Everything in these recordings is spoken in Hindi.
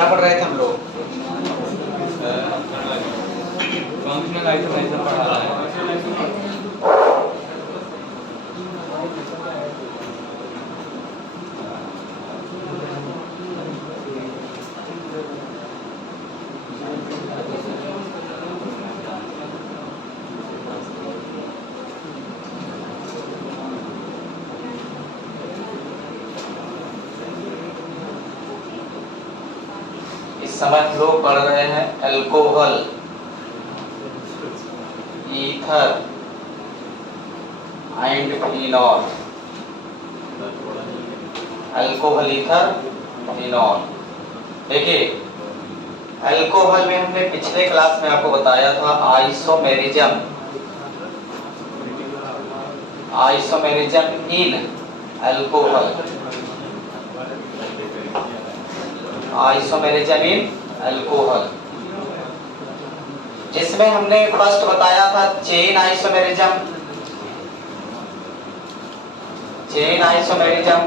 क्या पढ़ रहे थे हम लोग? फंक्शनल आइसोमेरिज्म पढ़ा रहा है। इस समय हम लोग पढ़ रहे हैं alcohol, ether and phenol. Alcohol, ether, phenol. देखिए, अल्कोहल में हमने पिछले क्लास में आपको बताया था isomerism. Isomerism in alcohol, isomerism in alcohol, जिसमें हमने फर्स्ट बताया था चेन आइसोमेरिज्म, चेन आइसोमेरिज्म,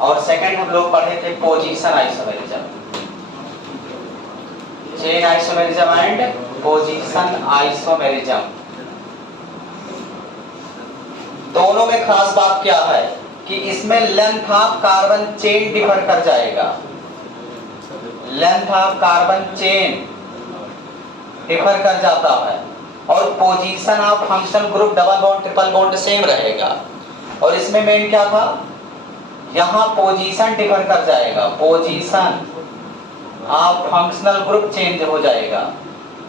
और सेकंड हम लोग पढ़े थे position isomerism. Chain isomerism and position isomerism. दोनों में खास बात क्या है कि इसमें length of carbon chain differ कर जाएगा। Length of carbon chain differ कर जाता है, और position of functional group double bond triple bond same रहेगा। और इसमें मेन क्या था, यहां पोजीशन डिफर कर जाएगा, position of functional group change हो जाएगा,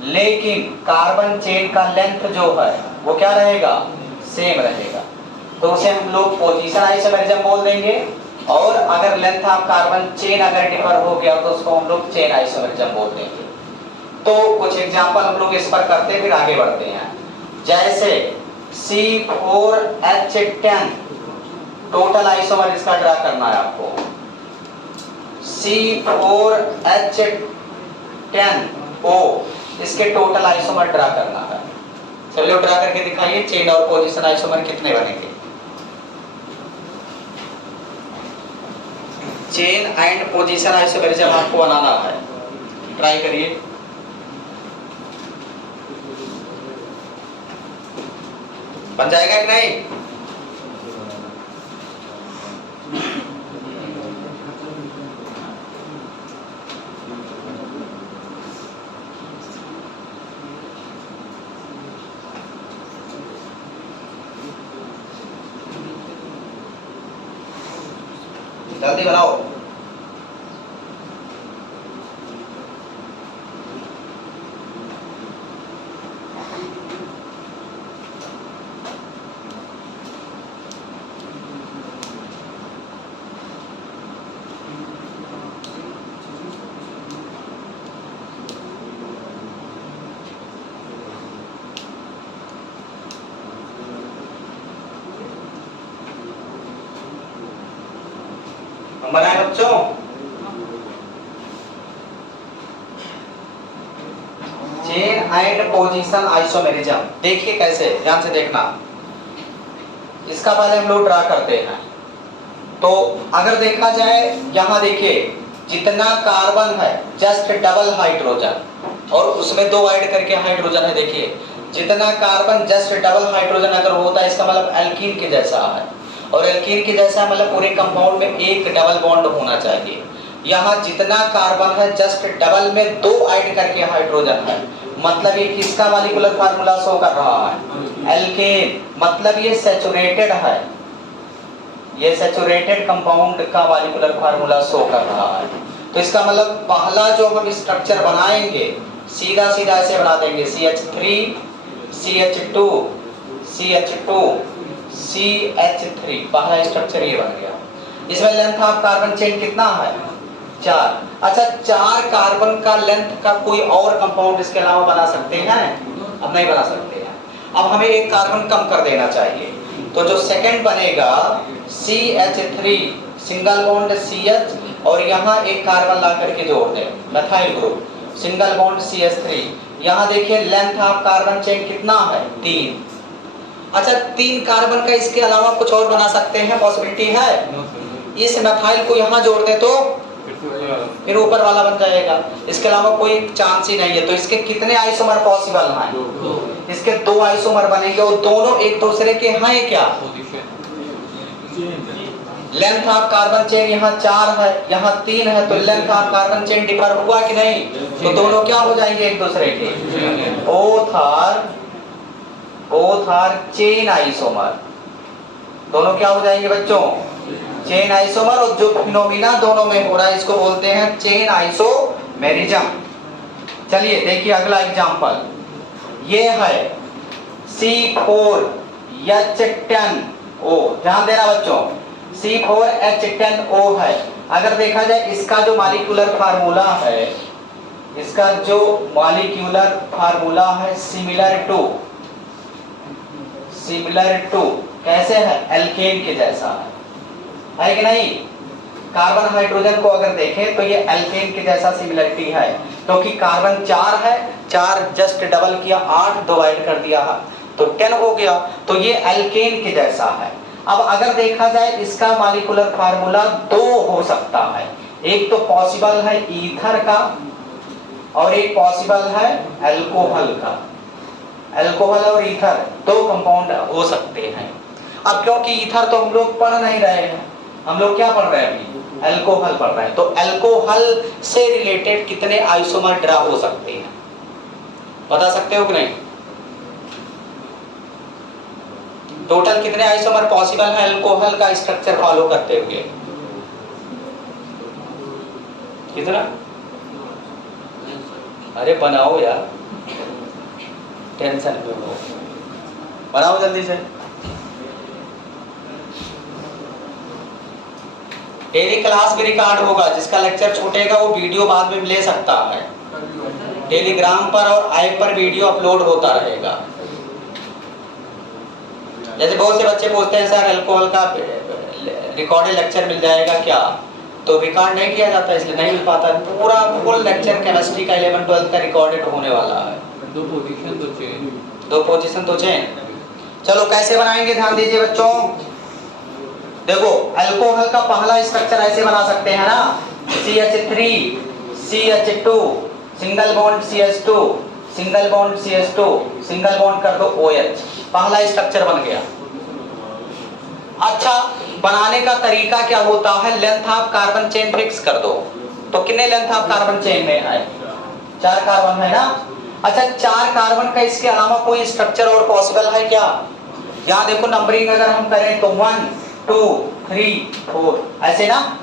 लेकिन कार्बन चेन का लेंथ जो है वो क्या रहेगा, सेम रहेगा। तो उसे हम लोग पोजीशन आइसोमेरिज्म बोल देंगे। और अगर लेंथ ऑफ कार्बन चेन अगर डिफर हो गया तो उसको हम लोग चेन आइसोमेरिज्म बोल देंगे। तो कुछ एग्जांपल हम लोग इस पर करते फिर आगे बढ़ते हैं। जैसे C4H10 टोटल आइसोमर इसका ड्रा करना है आपको। C4H10O इसके टोटल आइसोमर ड्रा करना है। चलिए ड्रा करके दिखाइए चेन और पोजीशन आइसोमर कितने बनेंगे। चेन एंड पोजीशन आइसोमेरिज्म आपको बनाना है, ट्राई करिए। बन जाएगा कि नहीं? जल्दी बनाओ। बनाए बच्चों? चेन एंड पोजीशन आइसोमेरिज्म देखिए कैसे, ध्यान से देखना। इसका पहले हम लोग ड्रा करते हैं। तो अगर देखा जाए यहां देखिए जितना कार्बन है जस्ट डबल हाइड्रोजन, और उसमें दो ऐड करके हाइड्रोजन है। देखिए जितना कार्बन जस्ट डबल हाइड्रोजन अगर होता है इसका मतलब एल्कीन के जैसा है, और एल्कीन के जैसा मतलब पूरे कंपाउंड में एक डबल बॉन्ड होना चाहिए। यहाँ जितना कार्बन है जस्ट डबल में दो ऐड करके हाइड्रोजन है, मतलब ये किसका मॉलिक्यूलर फार्मूला शो कर रहा है, एल्केन। मतलब ये सैचुरेटेड है, ये सैचुरेटेड कंपाउंड का मॉलिक्यूलर फार्मूला शो कर रहा है। तो इसका मतलब पहला जो हम स्ट्रक्चर बनाएंगे सीधा सीधा ऐसे बना देंगे CH3 CH2 CH2 CH3, पहला स्ट्रक्चर ये बन गया। इसमें लेंथ ऑफ कार्बन चेन कितना है, 4। अच्छा 4 कार्बन का लेंथ का कोई और कंपाउंड इसके अलावा बना सकते हैं? अब नहीं बना सकते हैं। अब हमें एक कार्बन कम कर देना चाहिए। तो जो सेकंड बनेगा CH3 सिंगल बॉन्ड CH, और यहाँ एक कार्बन ला करके जोड़ दें methyl group single bond CH3। यहाँ देखिए लेंथ ऑफ कार्बन चेन कितना है, 3। अच्छा 3 कार्बन का इसके अलावा कुछ और बना सकते हैं, पॉसिबिलिटी है? इस मेथाइल को यहाँ जोड़ दें तो फिर ऊपर वाला बन जाएगा। इसके अलावा कोई चांस ही नहीं है। तो इसके कितने आइसोमर पॉसिबल हैं? इसके 2 आइसोमर बनेंगे और दोनों एक दूसरे के हैं क्या? लेंथ ऑफ कार्बन चेन यहाँ 4 है, यहाँ 3 है, तो length of carbon chain differ हुआ कि नहीं? तो दोनों क्या हो जाएंगे एक दूसरे के? Both are chain isomer. दोनों क्या हो जाएंगे बच्चों? Chain isomer. और जो फिनोमिना दोनों में हो रहा है इसको बोलते हैं चेन आइसोमेरिज्म। चलिए देखिए अगला एग्जांपल, ये है C4H10O। ध्यान देना बच्चों, C4H10O है। अगर देखा जाए इसका जो मॉलिक्यूलर फार्मूला है सिमिलर टू कैसे है? एल्केन के जैसा है कि नहीं? कार्बन हाइड्रोजन को अगर देखें तो ये एल्केन के जैसा सिमिलरिटी है, क्योंकि कार्बन 4 है, 4 जस्ट डबल किया, 8 डिवाइड कर दिया तो 10 हो गया। तो ये एल्केन के जैसा है। अब अगर देखा जाए इसका मॉलिक्यूलर फार्मूला 2 हो सकता है। एक तो पॉसिबल है ईथर का और एक पॉसिबल है अल्कोहल का। अल्कोहल और ईथर 2 कंपाउंड हो सकते हैं। अब क्योंकि ईथर तो हम लोग पढ़ नहीं रहे हैं, हम लोग क्या पढ़ रहे हैं अभी? अल्कोहल पढ़ रहे हैं। तो अल्कोहल से रिलेटेड कितने आइसोमर ड्रा हो सकते हैं बता सकते हो कि नहीं? टोटल कितने आइसोमर पॉसिबल है अल्कोहल का स्ट्रक्चर फॉलो करते हुए? कितना? अरे बनाओ यार, टेंशन में हो, बनाओ जल्दी से। डेली क्लास भी रिकॉर्ड होगा, जिसका लेक्चर छूटेगा वो वीडियो बाद में ले सकता है। टेलीग्राम पर और ऐप पर वीडियो अपलोड होता रहेगा। जैसे बहुत से बच्चे पूछते हैं सर अल्कोहल का रिकॉर्डेड लेक्चर मिल जाएगा क्या? तो रिकॉर्ड नहीं किया जाता इसलिए नहीं मिल पाता। पूरा फुल लेक्चर केमिस्ट्री का 11-12 का रिकॉर्डेड होने वाला है। 2 पोजीशन तो चेन। चलो कैसे बनाएंगे ध्यान दीजिए बच्चों। देखो अल्कोहल का पहला स्ट्रक्चर ऐसे बना सकते हैं ना, CH3 CH2 single bond CH2 single bond CH2 single bond कर दो OH। पहला स्ट्रक्चर बन गया। अच्छा, बनाने का तरीका क्या होता है? Length of carbon chain fix कर दो। तो कितने लेंथ ऑफ कार्बन चेन में है? 4 कार्बन है ना। अच्छा, 4 कार्बन का इसके अलावा कोई स्ट्रक्चर और पॉसिबल है क्या? यहाँ देखो नंबरिंग अगर हम करें तो 1 2 3 4 ऐसे ना।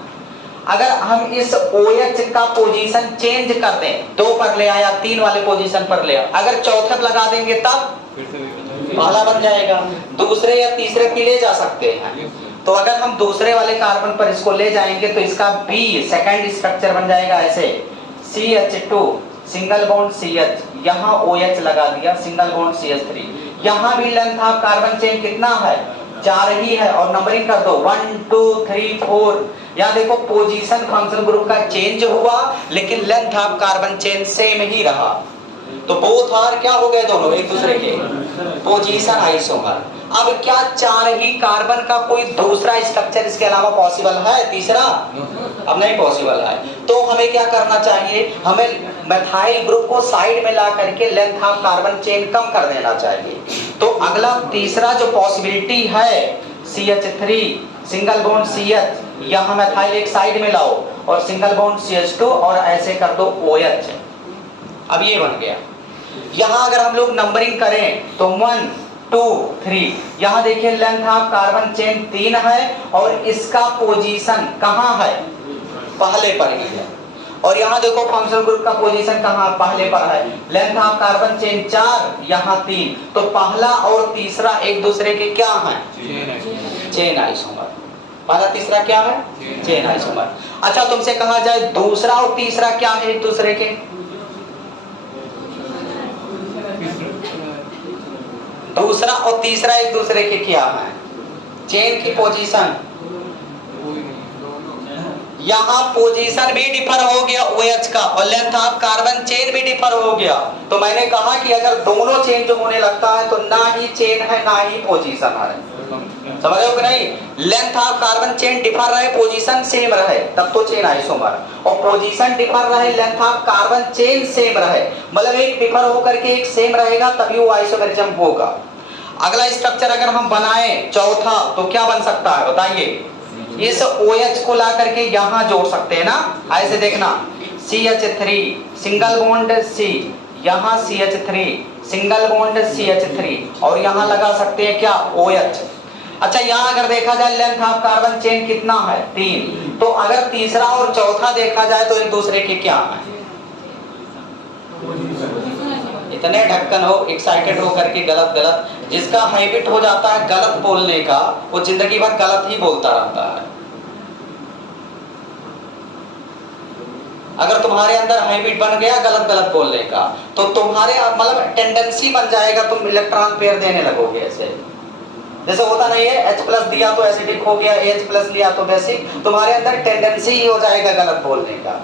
अगर हम इस OH का पोजीशन चेंज कर दें, 2 पर ले आया, 3 वाले पोजीशन पर ले आया, अगर चौथे पर लगा देंगे तब पहला बन जाएगा। दूसरे या तीसरे पे ले जा सकते हैं। तो अगर हम दूसरे वाले कार्बन पर इसको ले जाएंगे तो इसका B सेकंड स्ट्रक्चर बन जाएगा ऐसे, CH2 सिंगल बॉन्ड CH, यहाँ OH लगा दिया, सिंगल बॉन्ड CH3। यहाँ भी लेंथ ऑफ कार्बन चेन कितना है? 4 ही है। और नंबरिंग कर दो 1 2 3 4। यहाँ देखो पोजीशन फंक्शनल ग्रुप का चेंज हुआ लेकिन length of carbon chain same ही रहा। तो बोथ आर क्या हो गए? दोनों एक दूसरे के पोजीशन आइसोमर। अब क्या 4 ही कार्बन का कोई दूसरा स्ट्रक्चर इसके अलावा पॉसिबल है? तीसरा अब नहीं पॉसिबल है। तो हमें क्या करना चाहिए? हमें मेथाइल ग्रुप को साइड में ला करके लेंथ ऑफ कार्बन चेन कम कर देना चाहिए। तो अगला तीसरा जो पॉसिबिलिटी है CH3 सिंगल बॉन्ड CH, यहाँ मेथाइल एक साइड में लाओ और सिंगल बॉन्ड CH2 और ऐसे कर दो OH। अब ये बन गया। यहाँ अगर हम लोग नंबरिंग करें तो 1 2 3, यहाँ देखिए लेंथ ऑफ कार्बन चेन 3 है और इसका पोजीशन कहाँ है? पहले पर ही है। और यहाँ देखो फंक्शनल ग्रुप का पोजीशन कहाँ? पहले पर है। लेंथ ऑफ कार्बन चेन 4, यहाँ 3। तो पहला और तीसरा एक दूसरे के क्या हैं? Chain isomer. पहला तीसरा क्या है? Chain isomer. अच्छा, तुमसे कहा जाए दूसरा और तीसरा क्या है एक दूसरे के? दूसरा और तीसरा एक दूसरे के क्या है? चेन की पोजीशन यहाँ पोजीशन भी डिफर हो गया OH का और लेंथ ऑफ कार्बन चेन भी डिफर हो गया। तो मैंने कहा कि अगर दोनों चेंज होने लगता है तो ना ही चेन है ना ही पोजीशन है। समझ रहे हो कि नहीं? Length of carbon chain differ रहे, पोजीशन सेम रहे, तब तो चेन आइसोमर। और पोजीशन डिफर रहे, length of carbon chain same रहे, मतलब एक डिफर होकर के एक सेम रहेगा तभी वो आइसोमेरिज्म होगा। अगला स्ट्रक्चर अगर हम बनाए चौथा तो क्या बन सकता है बताइए? इस OH को ला करके यहां जोड़ सकते हैं ना, ऐसे देखना CH3 सिंगल बॉन्ड C, यहां CH3 सिंगल बॉन्ड CH3 और यहां लगा सकते हैं क्या OH। अच्छा यहां अगर देखा जाए लेंथ ऑफ कार्बन चेन कितना है 3, तो अगर तीसरा और चौथा देखा जाए तो एक दूसरे के क्या है? इतने ढक्कन हो, एक्साइटेड हो करके गलत गलत, जिसका हैबिट हो जाता है गलत बोलने का वो जिंदगी भर गलत ही बोलता रहता है। अगर तुम्हारे अंदर हैबिट बन गया गलत गलत बोलने का तो तुम्हारे मतलब टेंडेंसी बन जाएगा, तुम इलेक्ट्रॉन पेयर देने लगोगे ऐसे। जैसे होता नहीं है H+ दिया तो एसिडिक हो गया, H+ लिया तो बेसिक, तुम्हारे अंदर टेंडेंसी ही हो जाएगा गलत बोलने का।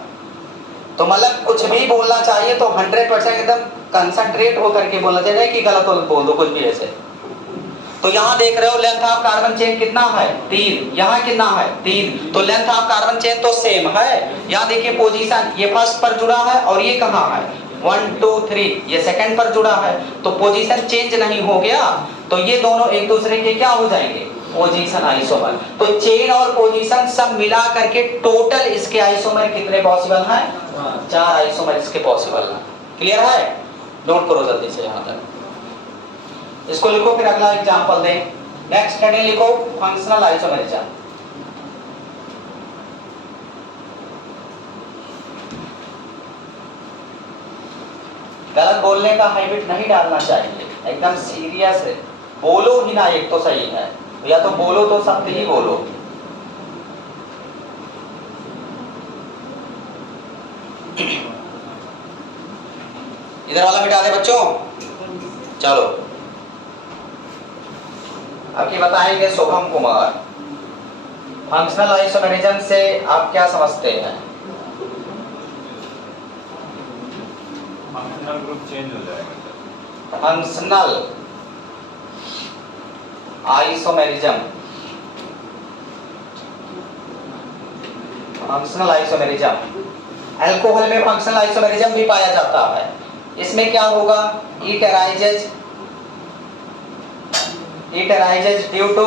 तो मतलब कुछ भी बोलना चाहिए तो 100% एकदम कंसंट्रेट होकर के बोलना चाहिए कि गलत बोल दो कुछ भी ऐसे। तो यहाँ देख रहे हो लेंथ ऑफ कार्बन चेन कितना है 3, यहाँ कितना है 3, तो लेंथ ऑफ कार्बन चेन तो सेम है। यहाँ देखिए पोजीशन ये फर्स्ट पर जुड़ा है और ये कहाँ है 1 2 3 ये सेकंड पर जुड़ा है, तो पोजीशन चेंज नहीं हो गया, तो ये दोनों एक दूसरे के क्या हो जाएंगे पोजीशन आइसोमर। तो चेन और पोजीशन सब मिला करके टोटल इसके आइसोमर कितने पॉसिबल हैं? 4 आइसोमर इसके पॉसिबल हैं। क्लियर है? नोट करो जल्दी से यहाँ तक, इसको लिखो फिर अगला एग्जांपल दें। नेक्स्ट हेडिंग लिखो फंक्शनल आइसोमेरिज्म। गलत बोलने का हैबिट नहीं डालना चाहिए, एकदम सीरियस है, बोलो ही ना एक तो सही है, या तो बोलो तो शब्द ही बोलो। इधर वाला मिटा दे बच्चों। चलो अब ये बताएंगे शुभम कुमार, फंक्शनल आइसोमेरिज्म से आप क्या समझते हैं? फंक्शनल ग्रुप चेंज हो जाएगा। Functional isomerism, functional isomerism, alcohol में फंक्शनल आइसोमेरिज्म भी पाया जाता है। इसमें क्या होगा? It arises due to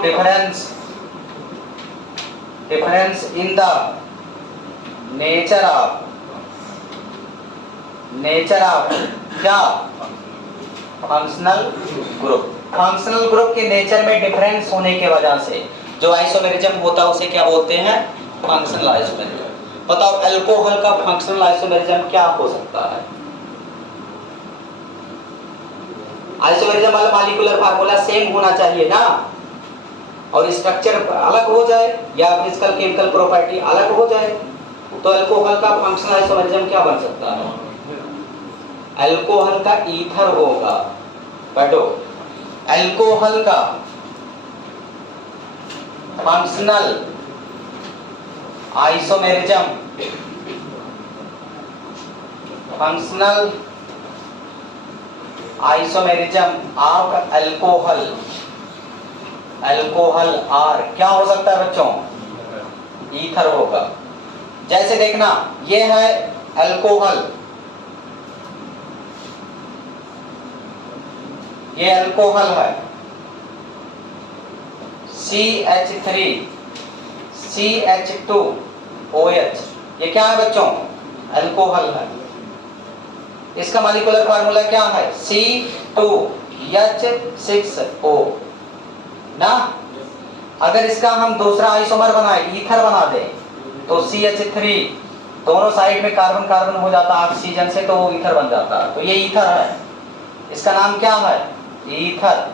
difference in the nature of क्या फंक्शनल ग्रुप। फंक्शनल ग्रुप के नेचर में डिफरेंस होने के वजह से जो आइसोमेरिज्म होता है उसे क्या बोलते हैं? Functional isomerism. बताओ अल्कोहल का फंक्शनल आइसोमेरिज्म क्या हो सकता है? आइसोमेरिज्म वाला मॉलिक्यूलर फार्मूला सेम होना चाहिए ना, और स्ट्रक्चर अलग हो जाए या फिजिकल केमिकल प्रॉपर्टी अलग हो जाए, तो अल्कोहल का फंक्शनल आइसोमेरिज्म क्या बन सकता है? अल्कोहल का ईथर होगा। बैठो, अल्कोहल का functional isomerism, functional isomerism of alcohol, alcohol R क्या हो सकता है बच्चों? ईथर होगा। जैसे देखना ये है अल्कोहल, ये अल्कोहल है CH3 CH2OH, ये क्या है बच्चों? अल्कोहल है। इसका मॉलिक्यूलर फार्मूला क्या है? C2H6O ना। अगर इसका हम दूसरा आइसोमर बनाए, ईथर बना दें, तो CH3 दोनों साइड में कार्बन कार्बन हो जाता है ऑक्सीजन से, तो वो ईथर बन जाता है। तो ये ईथर है, इसका नाम क्या है? ईथर।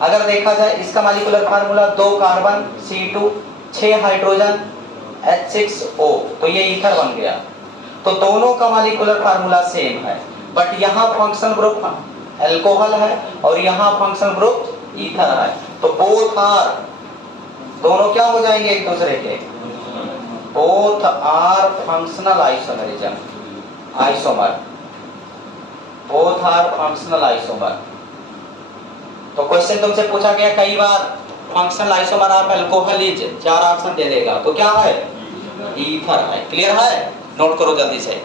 अगर देखा जाए इसका molecular formula 2 carbon C2 6 hydrogen H6O, तो ये ईथर बन गया। तो दोनों का मॉलिक्यूलर फार्मूला सेम है, बट यहाँ फंक्शनल ग्रुप अल्कोहल है और यहाँ फंक्शनल ग्रुप ईथर है। तो बोथ आर दोनों क्या हो जाएंगे एक दूसरे के, both are functional isomerism, isomer, both are functional isomer. तो क्वेश्चन तुमसे पूछा गया कई बार functional isomer of alcohol is, 4 option दे देगा, तो क्या है, ईथर है। क्लियर है, नोट करो जल्दी से।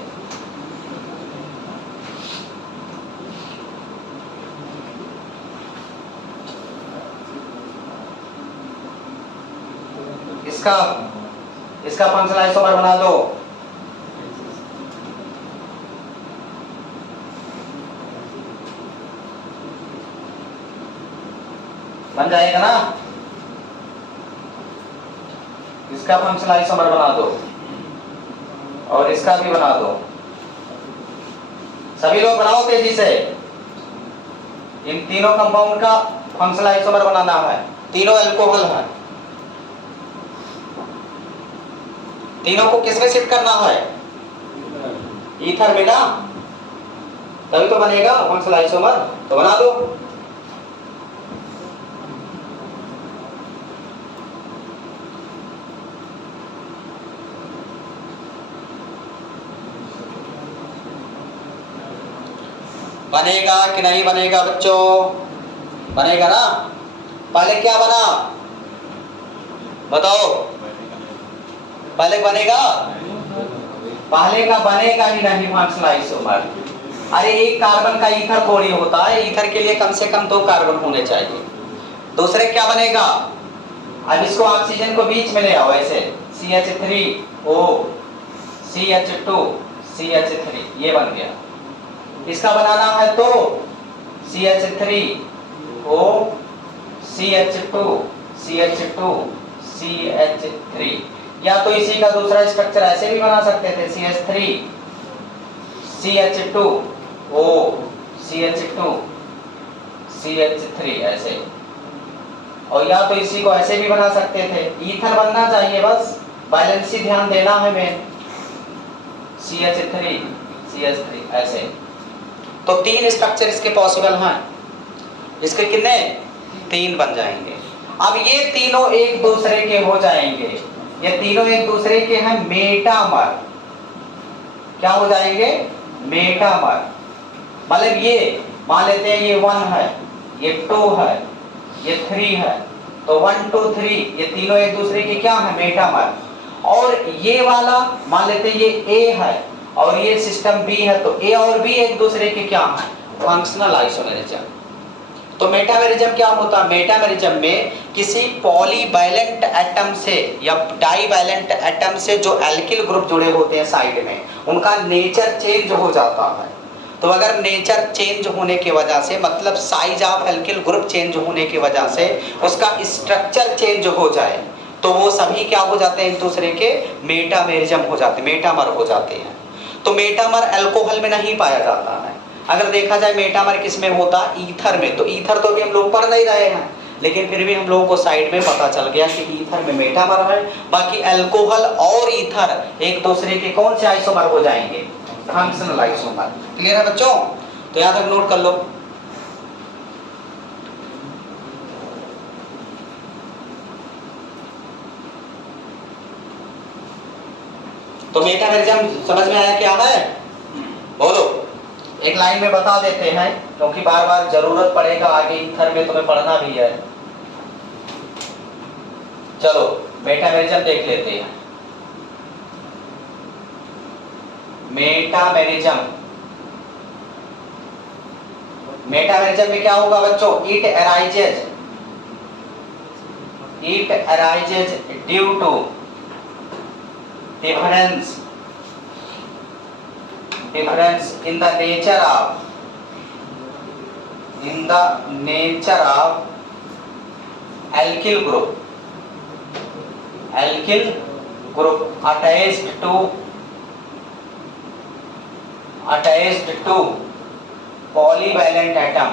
इसका फंक्शनल आइसोमर बना दो। बन जाएगा ना, इसका फंक्शनल आइसोमर बना दो और इसका भी बना दो। सभी लोग बनाओ तेजी से। इन तीनों कंपाउंड का फंक्शनल आइसोमर बनाना है, तीनों अल्कोहल है। तीनों को किसमें शिफ्ट करना है, ईथर में ना, तभी तो बनेगा फंक्शनल आइसोमर। तो बना दो। बनेगा कि नहीं बनेगा बच्चों, बनेगा ना। पहले क्या बना बताओ, पहले बनेगा, पहले का बनेगा ही नहीं फंक्शनल आइसोमर। अरे एक कार्बन का ईथर थोड़ी होता है, ईथर के लिए कम से कम 2 कार्बन होने चाहिए। दूसरे क्या बनेगा, अब इसको ऑक्सीजन को बीच में ले आओ ऐसे, CH3O CH2 CH3, ये बन गया। इसका बनाना है तो CH3O CH2 CH2 CH3, या तो इसी का दूसरा स्ट्रक्चर ऐसे भी बना सकते थे, CH3 CH2O CH2 CH3 ऐसे, और या तो इसी को ऐसे भी बना सकते थे। ईथर बनना चाहिए, बस बैलेंस ही ध्यान देना है मेन, CH3 CH3 ऐसे। तो 3 स्ट्रक्चर इसके पॉसिबल हैं, इसके कितने, 3 बन जाएंगे। अब ये तीनों एक दूसरे के हो जाएंगे, ये तीनों एक दूसरे के हैं मेटामर। क्या हो जाएंगे, मेटामर। मतलब ये मान लेते हैं ये 1 है, ये 2 है, ये 3 है, तो 1 2 3 ये तीनों एक दूसरे के क्या है, मेटामर। और ये वाला मान लेते हैं ये A है और ये सिस्टम B है, तो A और B एक दूसरे के क्या है, फंक्शनल आइसोमेरिज्म। तो मेटामेरिज्म क्या होता है, मेटामेरिज्म में किसी पॉलीवैलेंट एटम से या डाईवैलेंट एटम से जो एल्किल ग्रुप जुड़े होते हैं साइड में, उनका नेचर चेंज हो जाता है। तो अगर नेचर चेंज होने की वजह से, मतलब size of alkyl group change होने की वजह से उसका स्ट्रक्चर चेंज हो जाए, तो वो सभी क्या हो जाते हैं, एक दूसरे के मेटामेरिज्म हो जाते हैं, मेटामर हो जाते हैं। तो मेटामर अल्कोहल में नहीं पाया जाता है। अगर देखा जाए मेटामर किस में होता, ईथर में। तो ईथर तो अभी हम लोग पढ़ नहीं रहे हैं, लेकिन फिर भी हम लोगों को साइड में पता चल गया कि ईथर में मेटामर है। बाकी अल्कोहल और ईथर एक दूसरे के कौन से आइसोमर हो जाएंगे, फंक्शनल आइसोमर। क्लियर है बच्चों, तो यहाँ तक नोट कर लो। तो मेटामेरिज्म समझ में आया क्या है, बोलो। एक लाइन में बता देते हैं क्योंकि बार बार जरूरत पड़ेगा आगे ईथर में, तुम्हें पढ़ना भी है। चलो मेटामेरिज्म देख लेते हैं। मेटामेरिज्म, मेटामेरिज्म में क्या होगा बच्चों, it arises due to difference in the nature of alkyl group attached to polyvalent atom।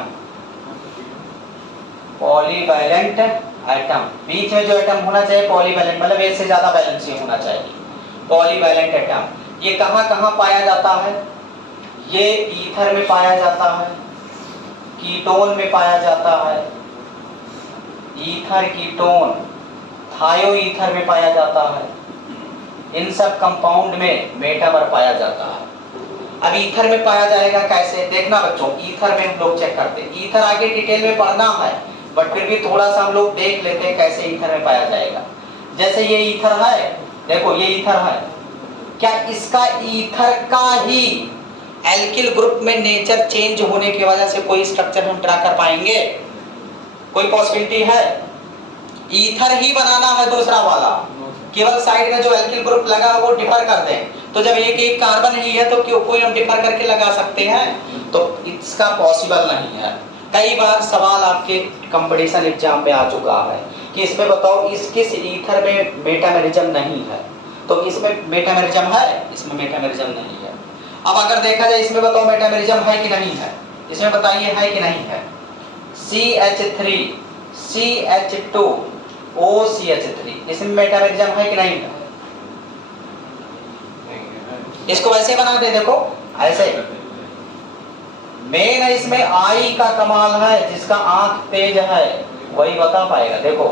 बीच में जो एटम होना चाहिए पॉलीवैलेंट, मतलब एक से ज्यादा बैलेंस ही होना चाहिए, पॉलीवैलेंट एटम। ये कहाँ पाया जाता है, ये ईथर में पाया जाता है, कीटोन में पाया जाता है, ईथर कीटोन, थायो ईथर में पाया जाता है, इन सब कंपाउंड में मेटामर पाया जाता है। अब ईथर में पाया जाएगा कैसे, देखना बच्चों, ईथर में हम लोग चेक करते हैं। ईथर आगे डिटेल में पढ़ना है, बट फिर भी थोड़ा सा हम लोग देख लेते हैं कैसे ईथर में पाया जाएगा। जैसे ये ईथर है, देखो ये ईथर है, क्या इसका ईथर का ही एल्किल ग्रुप में नेचर चेंज होने की वजह से कोई स्ट्रक्चर हम ड्रा कर पाएंगे? कोई पॉसिबिलिटी है? ईथर ही बनाना है दूसरा वाला, केवल साइड में जो एल्किल ग्रुप लगा है वो डिफर कर दें। तो जब एक एक कार्बन ही है तो क्यों कोई हम डिफर करके लगा सकते हैं? तो इसका पॉसिबल नहीं है। कई बार सवाल आपके कंपटीशन एग्जाम में आ चुका है कि इसमें बताओ इस किस ईथर में मेटामेरिज्म नहीं है, तो इसमें मेटामेरिज्म है, इसमें मेटामेरिज्म नहीं है। अब अगर देखा जाए इसमें बताओ मेटामेरिज्म है कि नहीं है, इसमें बताइए है कि नहीं है? CH3 CH2 OCH3, इसमें मेटामेरिज्म है कि नहीं है? इसको वैसे बना दे, देखो ऐसे। मेन है इसमें आई का कमाल है, जिसका आंख तेज है वही बता पाएगा। देखो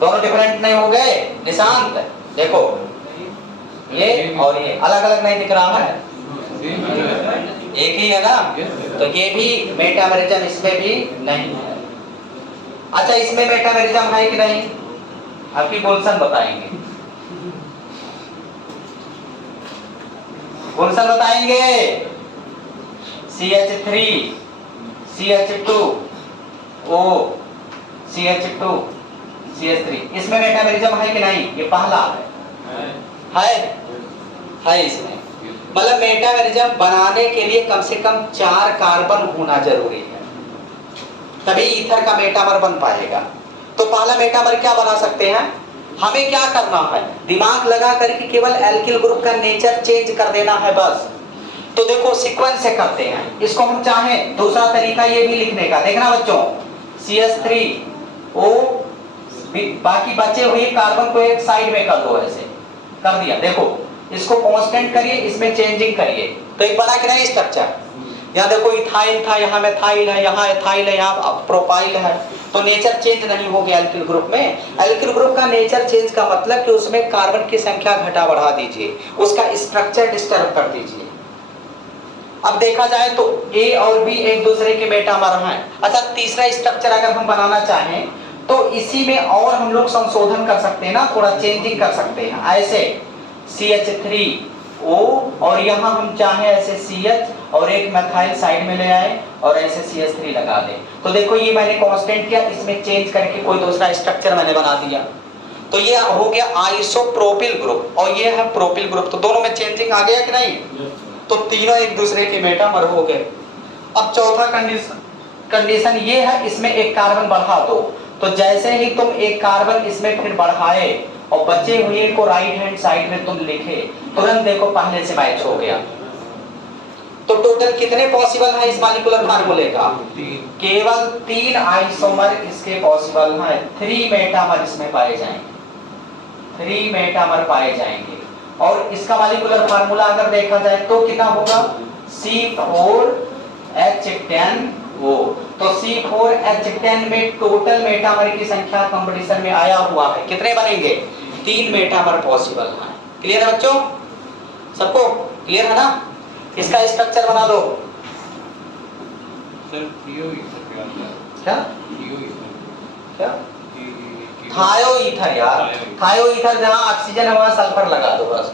दोनों डिफरेंट नहीं हो गए निशांत, देखो ये और ये अलग अलग नहीं दिख रहा है, एक ही है ना, तो ये भी मेटामेरिज्म इसमें भी नहीं है। अच्छा इसमें मेटामेरिज्म है कि नहीं, आपकी गुलशन बताएंगे, गुलशन बताएंगे। CH3 CH2 O CH2 CH3, इसमें मेटामेरिज्म है कि नहीं? ये पहला है इसमें। मतलब मेटामेरिज्म बनाने के लिए कम से कम 4 कार्बन होना जरूरी है, तभी ईथर का मेटामर बन पाएगा। तो पहला मेटामर क्या बना सकते हैं? हमें क्या करना है, दिमाग लगा करके केवल एल्किल ग्रुप का नेचर चेंज कर देना है बस। तो देखो सीक्वेंस से करते हैं इसको। हम चाहें दूसरा तरीका ये भी लिखने का, देखना बच्चों, CH3O, बाकी बचे हुए कार्बन को एक साइड में कर दो, ऐसे कर दिया। देखो इसको कांस्टेंट करिए, इसमें चेंजिंग करिए, तो एक बना के नहीं स्ट्रक्चर। यहाँ देखो इथाइल था, यहाँ मेथाइल है, यहाँ एथाइल है, यहाँ प्रोपाइल है, तो नेचर चेंज नहीं हो गया एल्किल ग्रुप में। एल्किल ग्रुप का नेचर चेंज का मतलब कि उसमें कार्बन की संख्या घटा बढ़ा दीजिए, उसका स्ट्रक्चर डिस्टर्ब कर दीजिए। अब देखा जाए तो A और B एक दूसरे के मेटामर हैं। अच्छा तीसरा स्ट्रक्चर अगर हम बनाना चाहें तो इसी में और हम लोग संशोधन कर सकते हैं ना, थोड़ा चेंजिंग कर सकते हैं। ऐसे CH3O और यहाँ हम चाहें ऐसे CH और एक मेथाइल साइड में ले आए और ऐसे CH3 लगा दें। तो देखो ये मैंने कांस्टेंट किया, इसमें चेंज करके कोई दूसरा स्ट्रक्चर मैंने बना दिया, तो ये हो गया आइसोप्रोपिल ग्रुप और ये है प्रोपिल ग्रुप। तो दोनों में चेंजिंग आ गया कि नहीं? तो तीनों एक दूसरे के मेटामर हो गए। अब चौथा कंडीशन ये है, इसमें एक कार्बन बढ़ा दो। तो जैसे ही तुम एक कार्बन इसमें फिर बढ़ाए और बचे हुए को राइट हैंड साइड में तुम लिखे, तुरंत देखो पहले से मैच हो गया। तो टोटल कितने पॉसिबल है इस मॉलिक्यूलर फार्मूले का? केवल 3 आइसोमर इसके पॉसिबल हैं, 3 मेटामर इसमें पाए जाएंगे, 3 मेटामर पाए जाएंगे। और इसका मॉलिक्यूलर फार्मूला अगर देखा जाए तो कितना होगा? C4H10O। तो C4H10 में टोटल मेटामर की संख्या कंपटीशन में आया हुआ है, कितने बनेंगे? 3 मेटामर पॉसिबल है। क्लियर है बच्चों? सबको क्लियर है ना? इसका स्ट्रक्चर बना दो। सर थियो ईथर क्या होता है? क्या थियो ईथर क्या? थायो ईथर यार, थायो ईथर जहां ऑक्सीजन है वहां सल्फर लगा दो बस।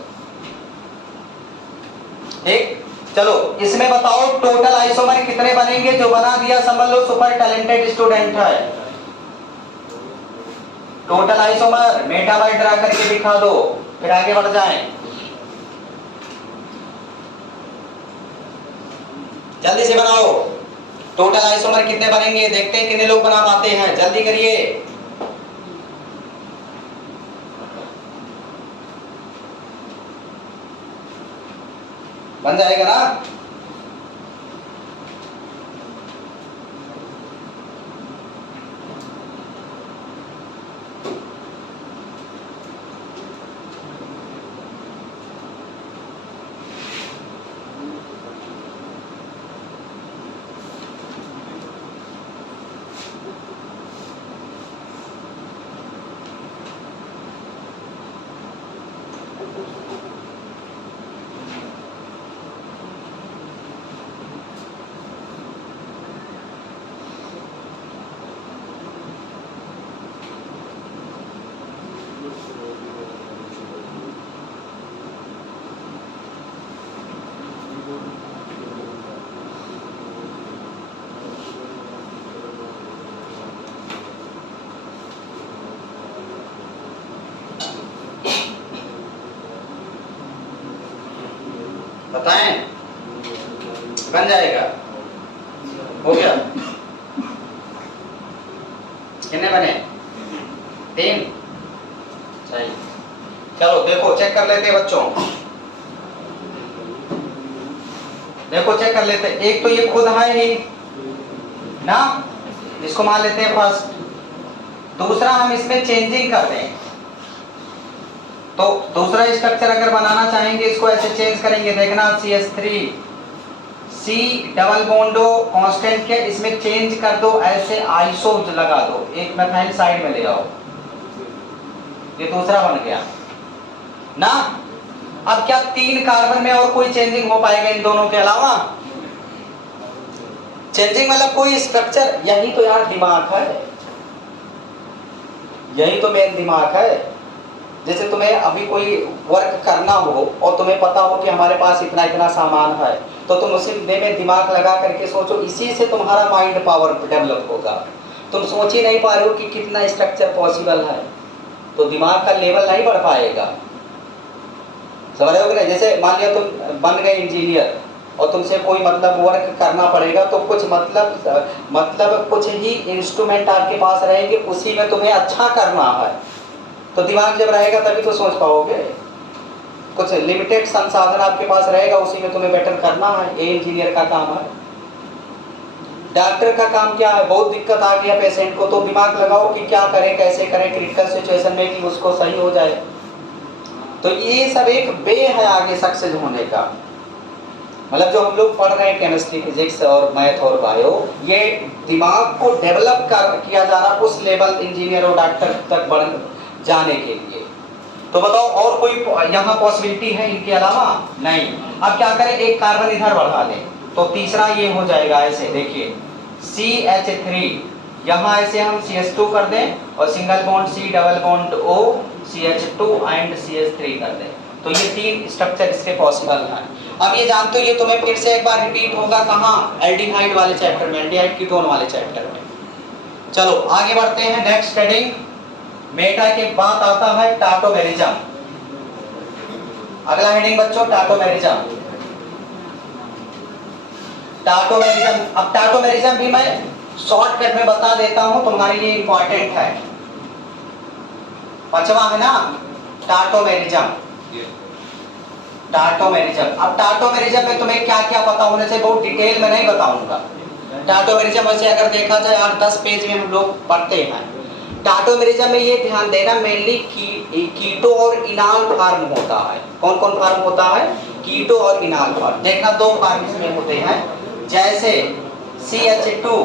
ठीक, चलो इसमें बताओ टोटल आइसोमर कितने बनेंगे? जो बना दिया समझ लो सुपर टैलेंटेड स्टूडेंट है। टोटल आइसोमर मेटामर ड्रा करके दिखा दो, फिर आगे बढ़ जाएं। जल्दी से बनाओ, टोटल आइसोमर कितने बनेंगे देखते हैं कितने लोग बना पाते हैं, जल्दी करिए। बन जाएगा ना? बताएं, बन जाएगा। हो गया, कितने बने? 3। सही। चलो देखो, चेक कर लेते हैं बच्चों, देखो चेक कर लेते हैं। एक तो ये खुद है ही ना, इसको मान लेते हैं फर्स्ट। दूसरा हम इसमें चेंजिंग कर दें, तो दूसरा स्ट्रक्चर अगर बनाना चाहेंगे इसको ऐसे चेंज करेंगे, देखना CH3 C double bond constant के इसमें चेंज कर दो, ऐसे आइसो लगा दो, एक मिथाइल साइड में ले आओ, ये दूसरा बन गया ना। अब क्या 3 कार्बन में और कोई चेंजिंग हो पाएगा इन दोनों के अलावा? चेंजिंग मतलब कोई स्ट्रक्चर, यही तो यार दिमाग है, यही तो मेन दिमाग है। जैसे तुम्हें अभी कोई वर्क करना हो और तुम्हें पता हो कि हमारे पास इतना इतना सामान है, तो तुम उसी में दिमाग लगा करके सोचो, इसी से तुम्हारा माइंड पावर डेवलप होगा। तुम सोच ही नहीं पा रहे हो कि कितना स्ट्रक्चर पॉसिबल है, तो दिमाग का लेवल नहीं बढ़ पाएगा। समझ रहे हो कि नहीं? जैसे मान लिया तुम बन गए इंजीनियर और तुमसे कोई मतलब वर्क करना पड़ेगा, तो कुछ मतलब कुछ ही इंस्ट्रूमेंट आपके पास रहेंगे, उसी में तुम्हें अच्छा करना है, तो दिमाग जब रहेगा तभी तो सोच पाओगे। कुछ लिमिटेड संसाधन आपके पास रहेगा, उसी में तुम्हें बेटर करना है, ये इंजीनियर का काम है। डॉक्टर का काम क्या है? बहुत दिक्कत आ गया पेशेंट को, तो दिमाग लगाओ कि क्या करें, कैसे करें क्रिटिकल सिचुएशन में कि उसको सही हो जाए। तो ये सब एक वे है आगे सक्सेस होने का। मतलब जो हम लोग पढ़ रहे हैं केमिस्ट्री, फिजिक्स और मैथ और बायो, ये दिमाग को डेवलप किया जा रहा उस लेवल इंजीनियर और डॉक्टर तक बढ़ जाने के लिए। तो बताओ और कोई यहाँ पॉसिबिलिटी है इनके अलावा? नहीं। अब क्या करें, एक कार्बन इधर बढ़ा दें, तो तीसरा ये हो जाएगा ऐसे, देखिए CH3, यहाँ ऐसे हम CH2 कर दें और single bond C double bond O CH2 and CH3 कर दें, तो ये 3 स्ट्रक्चर इसके पॉसिबल हैं। अब ये जानते हो, ये तुम्हें फिर से एक बार रिपीट होगा कहाँ? एल्डिहाइड वाले चैप्टर में, एल्डिहाइड कीटोन वाले चैप्टर में। चलो आगे बढ़ते हैं, नेक्स्ट हेडिंग मेटा के बाद आता है टाटोमेरिज्म। अगला हेडिंग बच्चों टाटोमेरिज्म। टाटोमेरिज्म, अब टाटोमेरिज्म भी मैं शॉर्टकट में बता देता हूं, तुम्हारे लिए इंपॉर्टेंट है। 5वां है ना टाटोमेरिज्म। टाटोमेरिज्म, अब टाटोमेरिज्म में तुम्हें क्या क्या पता होना चाहिए, बहुत डिटेल में नहीं बताऊंगा। टाटोमेरिज्म वैसे अगर देखा जाए 8-10 पेज में हम लोग पढ़ते हैं। टाटोमेरिज्म में ये ध्यान देना, मेनली कीटो और इनाल फॉर्म होता है। कौन कौन फॉर्म होता है? कीटो और इनाल फॉर्म। देखना 2 फॉर्म इसमें होते हैं, जैसे CH2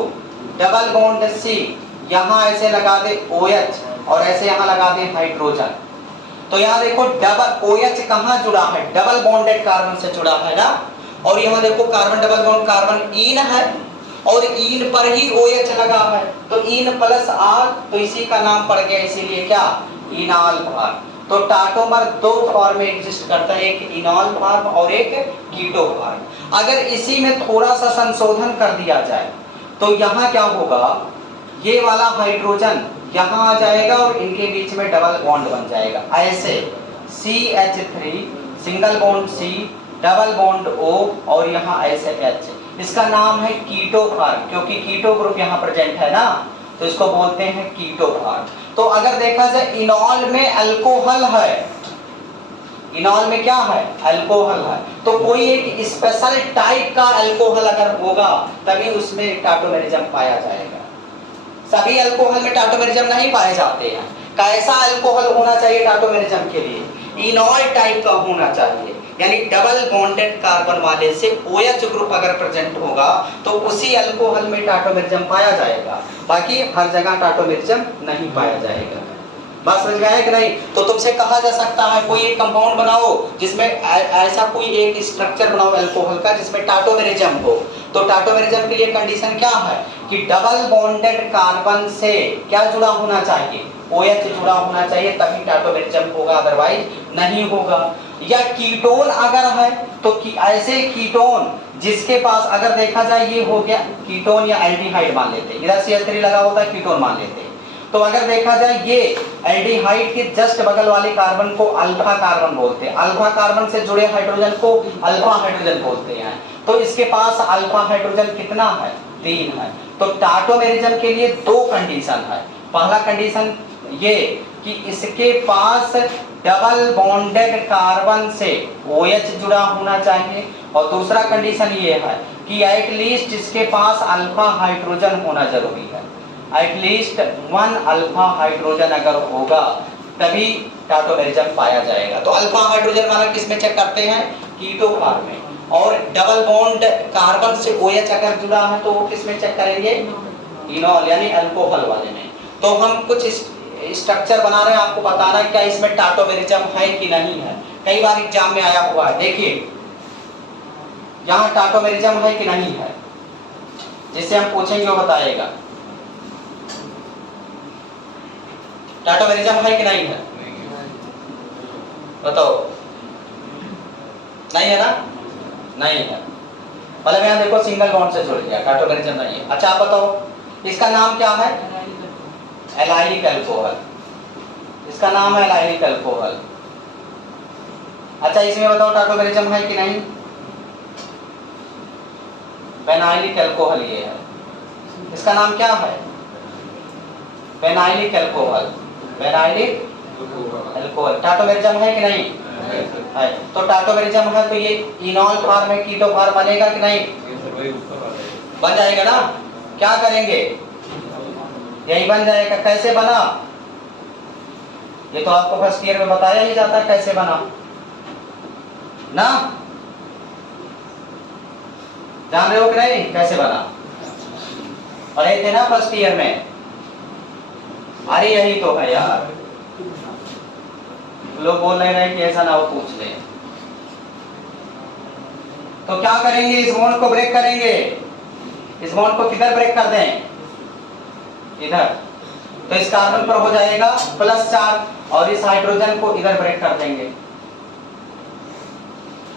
डबल बॉन्ड C, यहाँ ऐसे लगा दे OH और ऐसे यहाँ लगा दे हाइड्रोजन, तो यहाँ देखो डबल OH कहाँ जुड़ा है? डबल बॉन्डेड कार्बन से जुड़ा है ना। और यहाँ देखो कार्बन डबल बॉन्ड कार्बन ईन है और ईन पर ही OH लगा है, तो ईन प्लस R, तो इसी का नाम पड़ गया, इसीलिए क्या? इनाल फॉर्म। तो टाटोमर 2 फॉर्म में एग्जिस्ट करता है, एक इनाल फॉर्म और एक कीटो फॉर्म। अगर इसी में थोड़ा सा संशोधन कर दिया जाए तो यहाँ क्या होगा, ये वाला हाइड्रोजन यहाँ आ जाएगा और इनके बीच में डबल बॉन्ड बन जाएगा, ऐसे CH3 single bond C double bond O और यहाँ ऐसे H। इसका नाम है कीटो फॉर्म, क्योंकि कीटो ग्रुप यहाँ प्रेजेंट है ना, तो इसको बोलते हैं कीटो फॉर्म। तो अगर देखा जाए इनॉल में अल्कोहल है, इनॉल में क्या है? अल्कोहल है, तो कोई एक स्पेशल टाइप का अल्कोहल अगर होगा तभी उसमें टाटोमेरिज्म पाया जाएगा। सभी अल्कोहल में टाटोमेरिज्म नहीं पाए जाते हैं। कैसा अल्कोहल होना चाहिए टाटोमेरिज्म के लिए? इनॉल टाइप का होना चाहिए, यानी डबल बॉन्डेड कार्बन वाले से OH ग्रुप अगर प्रेजेंट होगा तो उसी अल्कोहल में टाटोमेरिज्म पाया जाएगा, बाकी हर जगह टाटोमेरिज्म नहीं पाया जाएगा। बात समझ में आया कि नहीं? तो तुमसे कहा जा सकता है कोई एक कंपाउंड बनाओ जिसमें ऐसा कोई एक स्ट्रक्चर बनाओ अल्कोहल का जिसमें टाटोमेरिज्म हो, तो टाटोमेरिज्म के लिए कंडीशन क्या है कि डबल बॉन्डेड कार्बन से क्या जुड़ा होना चाहिए? OH जुड़ा होना चाहिए, तभी टाटोमेरिज्म होगा, अदरवाइज नहीं होगा। या कीटोन अगर है तो ऐसे कीटोन जिसके पास अगर देखा जाए ये हो गया कीटोन या एल्डिहाइड मान लेते, इधर CH3 लगा होता है कीटोन मान लेते, तो अगर देखा जाए ये एल्डिहाइड के जस्ट बगल वाले कार्बन को अल्फा कार्बन बोलते हैं, अल्फा कार्बन से जुड़े हाइड्रोजन को अल्फा हाइड्रोजन बोलते हैं। तो इसके पास अल्फा हाइड्रोजन कितना है? 3 है। तो टाटोमेरिज्म के लिए 2 कंडीशन है। पहला कंडीशन ये कि इसके पास डबल बॉन्डेड कार्बन से OH जुड़ा होना चाहिए, और दूसरा कंडीशन ये है कि एट लीस्ट इसके पास अल्फा हाइड्रोजन होना जरूरी है। एटलीस्ट 1 अल्फा हाइड्रोजन अगर होगा तभी टाटोमेरिज्म पाया जाएगा। तो अल्फा हाइड्रोजन वाला किस में चेक करते हैं? कीटो फार्म में। और डबल बॉन्ड कार्बन से OH अगर जुड़ा है तो वो किस में चेक करेंगे? इनॉल यानी अल्कोहल वाले में। तो हम कुछ स्ट्रक्चर बना रहे हैं, आपको बताना है क्या इसमें टाटोमेरिज्म है कि नहीं है। कई बार एग्जाम में आया हुआ है, देखिए यहाँ टाटोमेरिज्म है कि नहीं है, जिससे हम पूछेंगे वो बताएगा टाटोमेरिज्म है कि नहीं है। बताओ, नहीं है ना? नहीं है। मतलब यहाँ देखो सिंगल बॉन्ड से जुड़ गया, टाटोमेरिज्म नहीं है। अच्छा आप बताओ, इसका नाम क्या है? Allylic alcohol. इसका नाम है एलाइलिक अल्कोहल। अच्छा इसमें बताओ टाटोमेरिज्म है कि नहीं? फेनाइलिक अल्कोहल ये है। इसका नाम क्या है? फेनाइलिक अल्कोहल। फेनाइलिक अल्कोहल। टाटोमेरिज्म है कि नहीं? है। तो टाटोमेरिज्म है तो ये इनॉल फार्म है, कीटो फार्म बनेगा कि नहीं? बन जाएगा ना? क्या करेंगे? यही बन जाएगा। कैसे बना? ये तो आपको फर्स्ट ईयर में बताया ही जाता है कैसे बना ना? जान रहे हो कि नहीं कैसे बना? पढ़े थे ना फर्स्ट ईयर में? अरे यही तो है यार, लोग बोल रहे कि ऐसा ना हो, पूछ ले। तो क्या करेंगे? इस बॉन्ड को ब्रेक करेंगे। इस बॉन्ड को किधर ब्रेक कर दें? इधर। तो इस कार्बन पर हो जाएगा प्लस चार्ज और इस हाइड्रोजन को इधर ब्रेक कर देंगे।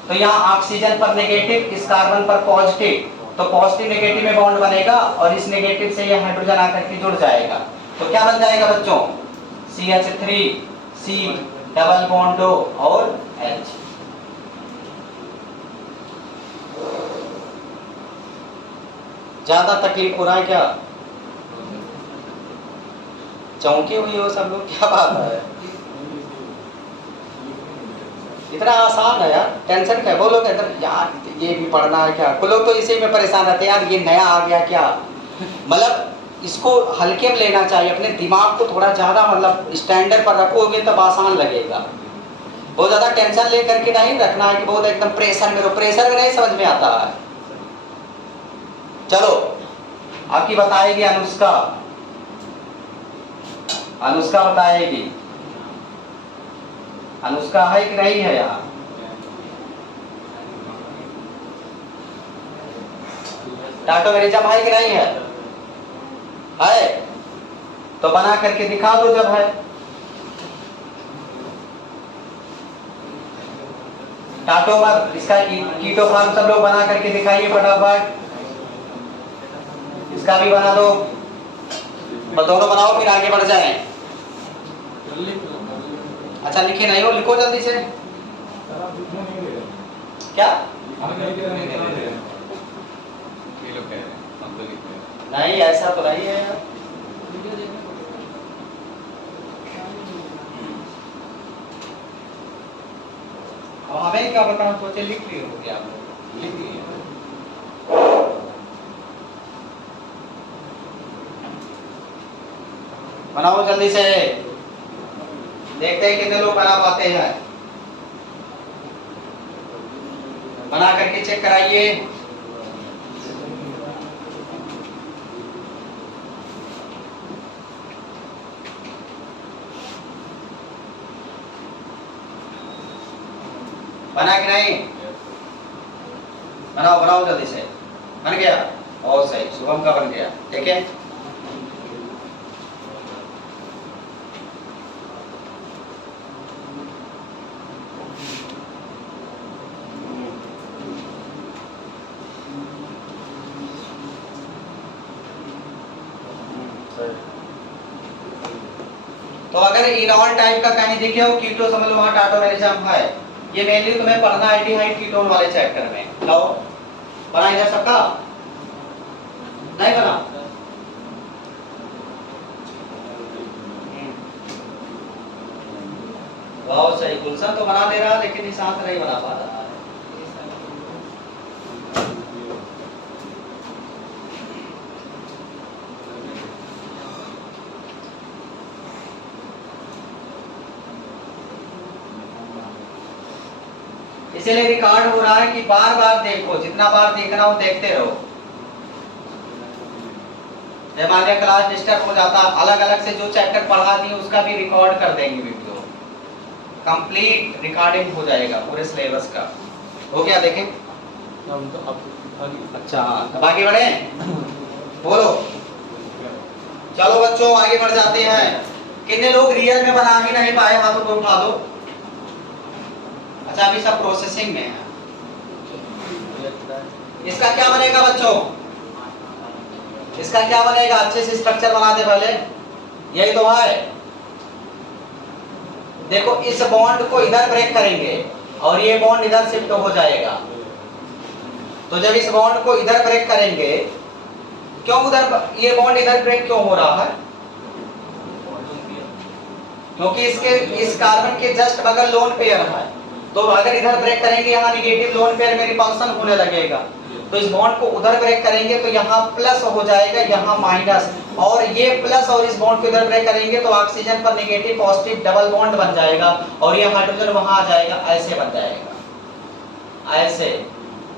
तो यहाँ ऑक्सीजन पर नेगेटिव, इस कार्बन पर पॉजिटिव, तो पॉजिटिव नेगेटिव में बॉन्ड बनेगा और इस नेगेटिव से ये हाइड्रोजन आकर के जुड़ जाएगा। तो क्या बन जाएगा बच्चों? CH3 C double bond O और H। ज्यादा तकलीफ हो रहा है क्या? चौंके हुई हो सब लोग, क्या बात है? इतना आसान है यार, टेंशन क्या? वो लोग यार ये भी पढ़ना है क्या? कुछ लोग तो इसी में परेशान रहते हैं यार, ये नया आ गया क्या। मतलब इसको हल्के में लेना चाहिए, अपने दिमाग को थोड़ा ज़्यादा मतलब स्टैंडर्ड पर रखोगे तब आसान लगेगा। बहुत ज़्यादा टेंशन ले करके नहीं रखना है कि बहुत एकदम प्रेशर में रहो, प्रेशर में नहीं समझ में आता है। चलो आपकी बताएगी अनुष्का, अनुष्का बताएगी। अनुष्का है कि नहीं है यहाँ? टाटोमेरिज्म है कि नहीं है? है तो बना करके दिखा दो जब है। टाटोमर, इसका कीटो फार्म सब लोग बना करके दिखाइए फटाफट। इसका भी बना दो, दोनों बनाओ फिर आगे बढ़ जाएं। अच्छा लिखे नहीं हो, लिखो जल्दी से। क्या? नहीं ऐसा तो नहीं है यार। हमें क्या बताना, सोचे लिख लिए हो क्या? लिख लिए। बनाओ जल्दी से, देखते हैं कितने लोग बना पाते हैं। बना करके चेक कराइए। बना कि नहीं? बनाओ बनाओ जल्दी से। बन गया? बहुत सही, शुभम का बन गया। ठीक है, तो अगर इनॉल टाइप का कहीं दिखे हो कीटो समझ लो वहाँ टाटोमेरिज्म है। ये मेनली तुम्हें पढ़ना है एल्डिहाइड कीटोन वाले चैप्टर में। लो बना इधर सबका नहीं बना। बहुत सही, गुलशन तो बना दे रहा लेकिन निशांत नहीं बना पा रहा। इसलिए रिकॉर्ड हो रहा है कि बार बार देखो, जितना बार देखना हो देखते रहो। जब हमारे क्लास डिस्टर्ब हो जाता, अलग अलग से जो चैप्टर पढ़ा दिए उसका भी रिकॉर्ड कर देंगे, वीडियो कंप्लीट रिकॉर्डिंग हो जाएगा पूरे सिलेबस का। हो गया देखें। अच्छा अब आगे बढ़े, बोलो। चलो बच्चों आगे बढ़ जाते हैं। कितने लोग रियल में बना भी नहीं पाए, हाथों को उठा दो। अच्छा अभी सब प्रोसेसिंग में है। इसका क्या बनेगा बच्चों, इसका क्या बनेगा, अच्छे से स्ट्रक्चर बना दे पहले। यही तो है, देखो इस बॉन्ड को इधर ब्रेक करेंगे और ये बॉन्ड इधर शिफ्ट हो जाएगा। तो जब इस बॉन्ड को इधर ब्रेक करेंगे, क्यों उधर ये बॉन्ड इधर ब्रेक क्यों हो रहा है, क्योंकि इसके इस कार्बन के जस्ट बगल लोन पेयर है। तो अगर इधर ब्रेक करेंगे यहाँ निगेटिव लोन पेयर में रिपल्सन होने लगेगा। तो इस बॉन्ड को उधर ब्रेक करेंगे तो यहाँ प्लस हो जाएगा, यहाँ माइनस, और ये प्लस और इस बॉन्ड को इधर ब्रेक करेंगे तो ऑक्सीजन पर नेगेटिव पॉजिटिव डबल बॉन्ड बन जाएगा और ये हाइड्रोजन वहां आ जाएगा, ऐसे बन जाएगा, ऐसे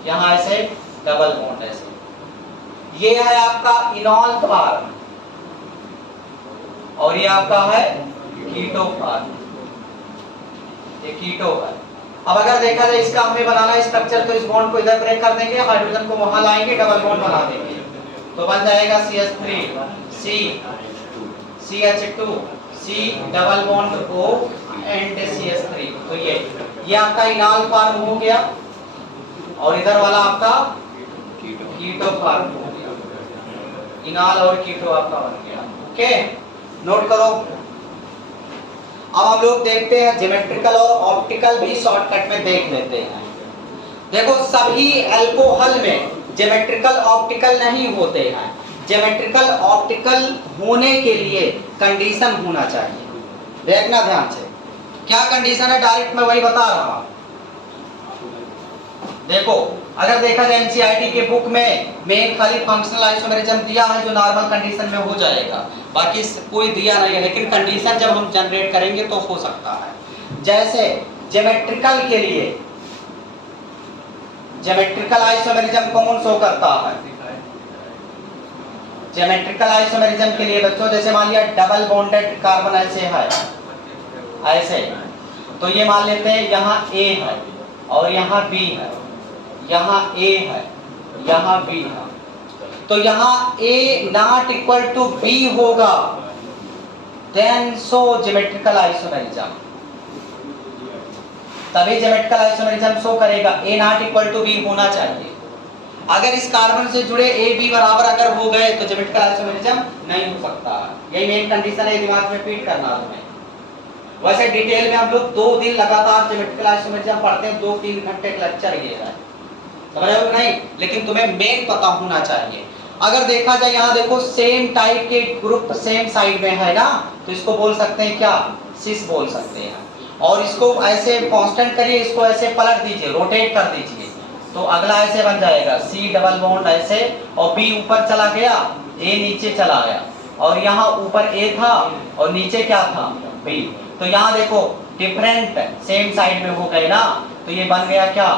यहाँ ऐसे डबल बॉन्ड ऐसे। ये है आपका इनॉल कार्ब और ये आपका है कीटो कार्ब, ये कीटो है। अब अगर देखा जाए इसका हमें बनाना है स्ट्रक्चर, तो इस बॉन्ड को इधर ब्रेक कर देंगे, हाइड्रोजन को वहां लाएंगे, डबल बॉन्ड बना देंगे, तो बन जाएगा CH3 C CH2 C double bond O and CH3। तो ये आपका इनॉल फॉर्म हो गया और इधर वाला आपका कीटो फॉर्म हो गया। इनॉल और कीटो आपका बन गया। ओके नोट करो। अब हम लोग देखते हैं ज्योमेट्रिकल और ऑप्टिकल भी शॉर्टकट में देख लेते हैं। देखो सभी अल्कोहल में ज्योमेट्रिकल ऑप्टिकल नहीं होते हैं। ज्योमेट्रिकल ऑप्टिकल होने के लिए कंडीशन होना चाहिए, देखना ध्यान से। क्या कंडीशन है डायरेक्ट मैं वही बता रहा हूं। देखो अगर देखा जाए एनसीईआरटी के बुक में मेन खाली फंक्शनल आइसोमेरिज्म दिया है जो नॉर्मल कंडीशन में हो जाएगा, बाकी कोई दिया नहीं है, लेकिन कंडीशन जब हम जनरेट करेंगे तो हो सकता है। जैसे ज्योमेट्रिकल के लिए ज्योमेट्रिकल आइसोमेरिज्म कौन शो करता है, ज्योमेट्रिकल आइसोमेरिज्म के लिए बच्चों जैसे मान लिया डबल बॉन्डेड कार्बन ऐसे है, ऐसे, तो ये मान लेते हैं यहाँ A है और यहाँ B है, यहाँ A है, यहाँ B है, तो यहाँ A not equal to B होगा, देन सो ज्योमेट्रिकल आइसोमेरिज्म, तभी ज्योमेट्रिकल आइसोमेरिज्म शो करेगा। A not equal to B होना चाहिए। अगर इस कार्बन से जुड़े A B बराबर अगर हो गए तो ज्योमेट्रिकल आइसोमेरिज्म नहीं हो सकता। यही मेन कंडीशन है, दिमाग में फीड करना तुम्हें। वैसे डिटेल में हम लोग 2 दिन लगातार ज्योमेट्रिकल आइसोमेरिज्म पढ़ते हैं, 2-3 घंटे का लेक्चर ये है, समझ रहे हो नहीं, लेकिन तुम्हें मेन पता होना चाहिए। अगर देखा जाए यहाँ देखो सेम टाइप के ग्रुप सेम साइड में है ना, तो इसको बोल सकते हैं क्या, सिस बोल सकते हैं। और इसको ऐसे कांस्टेंट करिए, इसको ऐसे पलट दीजिए, रोटेट कर दीजिए, तो अगला ऐसे बन जाएगा C डबल बॉन्ड ऐसे, और B ऊपर चला गया, A नीचे चला गया, और यहाँ ऊपर A था और नीचे क्या था B। तो यहाँ देखो डिफरेंट सेम साइड में हो गए ना, तो ये बन गया क्या,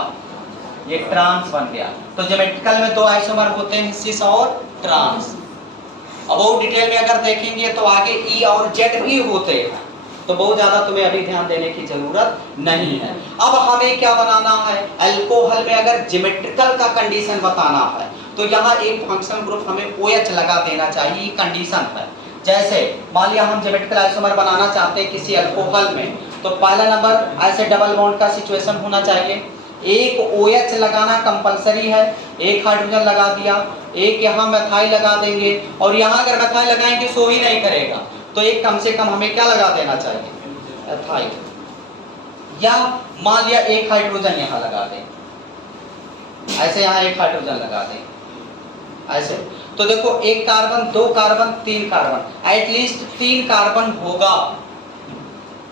ये ट्रांस बन गया। तो ज्योमेट्रिकल में 2 आइसोमर होते हैं, सिस और ट्रांस। अब वो डिटेल में अगर देखेंगे तो आगे E और Z भी होते हैं, तो बहुत ज्यादा तुम्हें अभी ध्यान देने की जरूरत नहीं है। अब हमें क्या बनाना है, अल्कोहल में अगर ज्योमेट्रिकल का कंडीशन बताना है तो यहाँ एक फंक्शनल ग्रुप हमें OH लगा देना चाहिए, कंडीशन है। जैसे मान लिया हम ज्योमेट्रिकल आइसोमर बनाना चाहते हैं किसी अल्कोहल में, तो पहला नंबर ऐसे डबल बॉन्ड का सिचुएशन होना चाहिए, एक OH लगाना कंपलसरी है, एक हाइड्रोजन लगा दिया, एक यहाँ मेथाइल लगा देंगे, और यहाँ अगर मेथाइल लगाएंगे सो ही नहीं करेगा, तो एक कम से कम हमें क्या लगा देना चाहिए, एथाइल। या मान लिया एक हाइड्रोजन यहाँ लगा दें, ऐसे यहाँ एक हाइड्रोजन लगा दें ऐसे, तो देखो एक कार्बन, दो कार्बन, तीन कार्बन, एटलीस्ट 3 कार्बन होगा,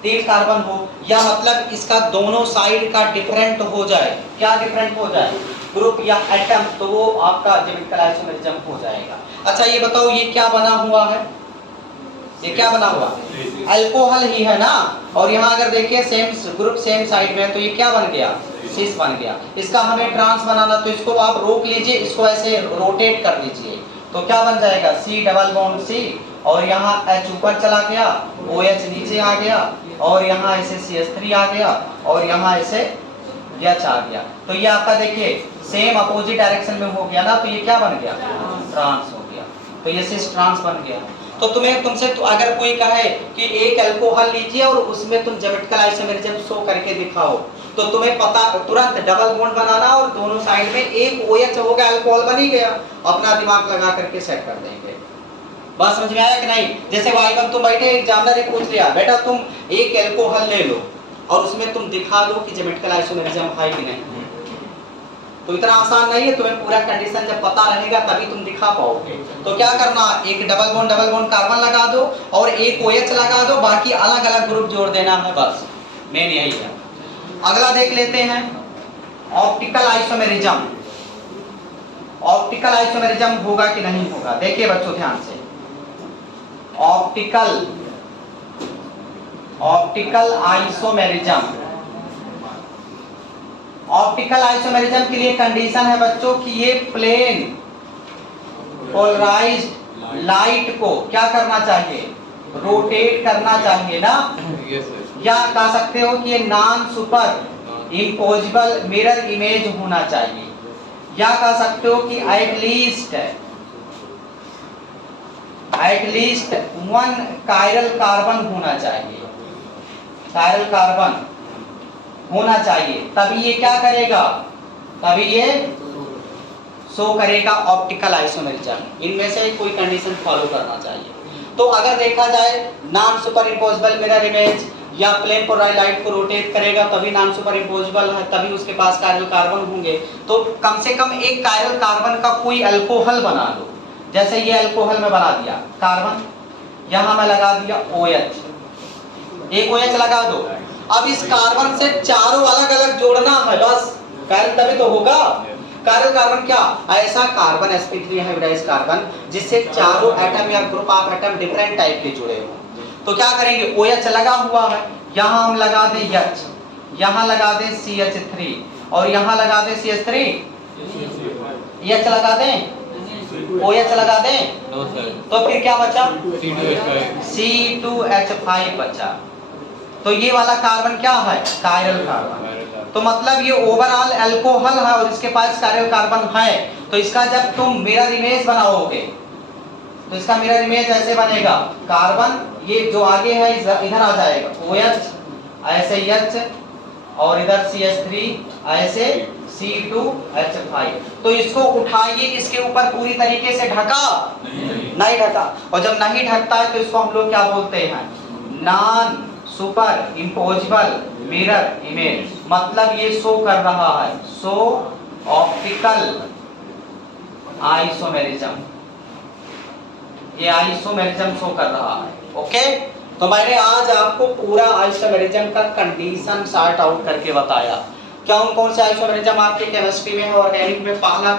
3 कार्बन हो, या मतलब इसका दोनों साइड का डिफरेंट हो जाए। क्या डिफरेंट हो जाए, ग्रुप या एटम, तो वो आपका जेमेट्रिकल आइसोमेरिज्म हो जाएगा। अच्छा ये बताओ ये क्या बना हुआ है, ये क्या बना हुआ, अल्कोहल ही है ना, और यहाँ अगर देखिए सेम ग्रुप सेम साइड में, तो ये क्या बन गया, सिस बन गया। इसका हमें ट्रांस बनाना, तो इसको आप रोक लीजिए, इसको ऐसे रोटेट कर लीजिए, तो क्या बन जाएगा, C डबल बॉन्ड C, और यहाँ H ऊपर चला गया, OH नीचे आ गया, और यहाँ ऐसे CH3 आ गया, और यहाँ ऐसे H आ गया। तो ये आपका देखिए सेम अपोजिट डायरेक्शन में हो गया ना, तो ये क्या बन गया, ट्रांस हो गया, तो ये सिस ट्रांस बन गया। तो तुम्हें तुमसे तो अगर कोई कहे कि एक अल्कोहल लीजिए और उसमें तुम जेमेट्रिकल आइसोमेरिज्म शो करके दिखाओ, तो तुम्हें पता तुरंत डबल बॉन्ड बनाना और दोनों साइड में एक OH हो गया, अल्कोहल बन ही गया, अपना दिमाग लगा करके सेट कर देंगे। बात समझ में आया कि नहीं। जैसे वाइवन तुम बैठे एग्जामिनर ने पूछ लिया बेटा तुम एक अल्कोहल ले लो और उसमें तुम दिखा दो कि जेमेट्रिकल आइसोमेरिज्म है कि नहीं, तो इतना आसान नहीं है, तुम्हें पूरा कंडीशन जब पता रहेगा तभी तुम दिखा पाओगे। तो क्या करना, एक डबल बॉन्ड कार्बन लगा दो और एक OH लगा दो, बाकी अलग अलग ग्रुप जोड़ देना है, बस मेन यही है। अगला देख लेते हैं ऑप्टिकल आइसोमेरिज्म। ऑप्टिकल आइसोमेरिज्म होगा कि नहीं होगा, देखिए बच्चों ध्यान से, ऑप्टिकल आइसोमेरिज्म। ऑप्टिकल आइसोमेरिज्म के लिए कंडीशन है बच्चों कि ये प्लेन पोलराइज्ड लाइट को क्या करना चाहिए, रोटेट करना चाहिए ना, या कह सकते हो कि ये non super imposable mirror image होना चाहिए, या कह सकते हो कि एटलीस्ट 1 कायरल कार्बन होना चाहिए, कायरल कार्बन होना चाहिए, तभी ये क्या करेगा, तभी ये शो करेगा ऑप्टिकल आइसोमेरिज्म। इनमें से कोई कंडीशन फॉलो करना चाहिए। तो अगर देखा जाए non super imposable mirror image या प्लेन पोलराइज्ड लाइट को रोटेट करेगा तभी नॉन सुपर इम्पोजिबल है, तभी उसके पास कायरल कार्बन होंगे। तो कम से कम एक कायरल कार्बन का कोई अल्कोहल बना लो, जैसे ये अल्कोहल में बना दिया कार्बन, यहां मैं लगा दिया OH, एक OH लगा दो। अब इस कार्बन से चारों अलग अलग जोड़ना है, बस कायरल तभी तो होगा। कायरल कार्बन क्या, ऐसा कार्बन sp3 हाइब्रिडाइज्ड कार्बन जिससे चारों एटम या group of atom different type के जुड़े हो। तो क्या करेंगे, OH लगा हुआ है, यहाँ हम लगा दें H, यहाँ लगा दें CH3 और यहाँ लगा दें CH3, H लगा दें, OH लगा दें, तो फिर क्या बचा, C2H5 बचा। तो ये वाला कार्बन क्या है, कायरल कार्बन। तो मतलब ये ओवरऑल अल्कोहल है और इसके पास कायरल कार्बन है। तो इसका जब तुम मिरर इमेज बनाओगे तो इसका मिरर इमेज ऐसे बनेगा, कार्बन ये जो आगे है इधर आ जाएगा, OH ऐसे H और इधर CH3 ऐसे C2H5। तो इसको उठाइए, इसके ऊपर पूरी तरीके से ढका नहीं ढका, और जब नहीं ढकता है तो इसको हम लोग क्या बोलते हैं, non super imposable mirror image. मतलब ये शो कर रहा है, शो ऑप्टिकल आइसोमेरिज्म, ये आइसोमेरिज्म शो कर रहा है। ओके, तो मैंने आज आपको पूरा आइसोमेरिज्म का कंडीशन सॉर्ट आउट करके बताया। क्या कौन से आइसोमेरिज्म आपके केमिस्ट्री में है, ऑर्गेनिक में। पहला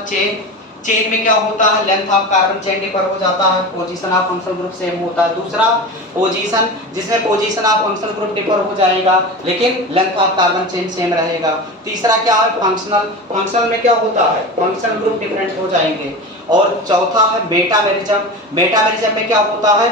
चेन में क्या होता है, length of carbon chain differ हो जाता है, position of functional group same होता है। दूसरा पोजीशन, जिसमें position of functional group differ हो जाएगा लेकिन length of carbon chain same रहेगा। तीसरा क्या है, फंक्शनल में क्या होता है, फंक्शनल ग्रुप डिफरेंट हो जाएंगे। और चौथा है मेटामेरिज्म। मेटामेरिज्म में क्या होता है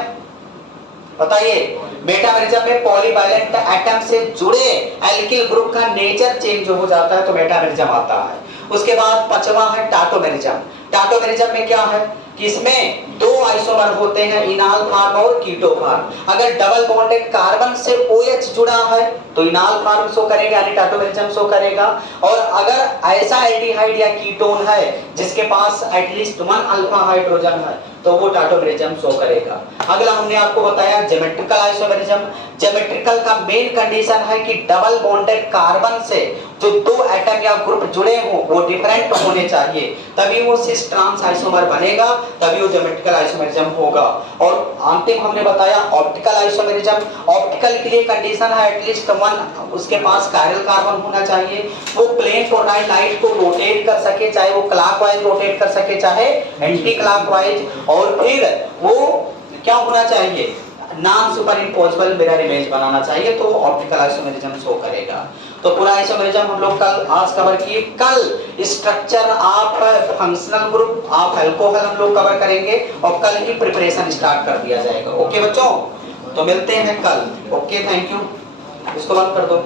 बताइए, मेटामेरिज्म में पॉलीवैलेंट एटम से जुड़े एल्किल ग्रुप का नेचर चेंज हो जाता है, तो मेटामेरिज्म आता है। उसके बाद पांचवा है टाटोमेरिज्म। टाटोमेरिज्म में क्या है, किसमें दो आइसोमर होते हैं, इनाल फॉर्म और कीटो फॉर्म। अगर डबल बॉन्डेड कार्बन से OH जुड़ा है तो इनाल फॉर्म शो करेगा यानी टाटोमेरिज्म शो करेगा। और अगर ऐसा एल्डिहाइड या कीटोन है जिसके पास एटलीस्ट 1 अल्फा हाइड्रोजन है तो वो टाटोमेरिज्म शो करेगा। अगला हमने आपको बताया ज्योमेट्रिकल आइसोमेरिज्म। ज्योमेट्रिकल का मेन कंडीशन है कि डबल बॉन्डेड कार्बन से जो दो एटम या ग्रुप जुड़े हो वो डिफरेंट होने चाहिए, तभी वो सिस ट्रांस आइसोमर बनेगा, तभी वो ज्योमेट्रिकल आइसोमेरिज्म होगा। और अंतिम हमने बताया ऑप्टिकल आइसोमेरिज्म। ऑप्टिकल के लिए कंडीशन है एटलीस्ट 1 उसके पास कायरल कार्बन होना चाहिए, वो प्लेन टोरॉइड लाइट को रोटेट कर सके, चाहे वो क्लॉकवाइज रोटेट कर सके चाहे एंटी क्लॉकवाइज, और फिर वो क्या होना चाहिए, non superimposable mirror image बनाना चाहिए, तो ऑप्टिकल आइसोमेरिज्म शो करेगा। तो पूरा आइसोमेरिज्म हम लोग कल आज कवर किए। कल structure of functional group of alcohol हम लोग कवर करेंगे और कल ही प्रिपरेशन स्टार्ट कर दिया जाएगा। ओके बच्चों, तो मिलते हैं कल। Okay, thank you. इसको बंद कर दो।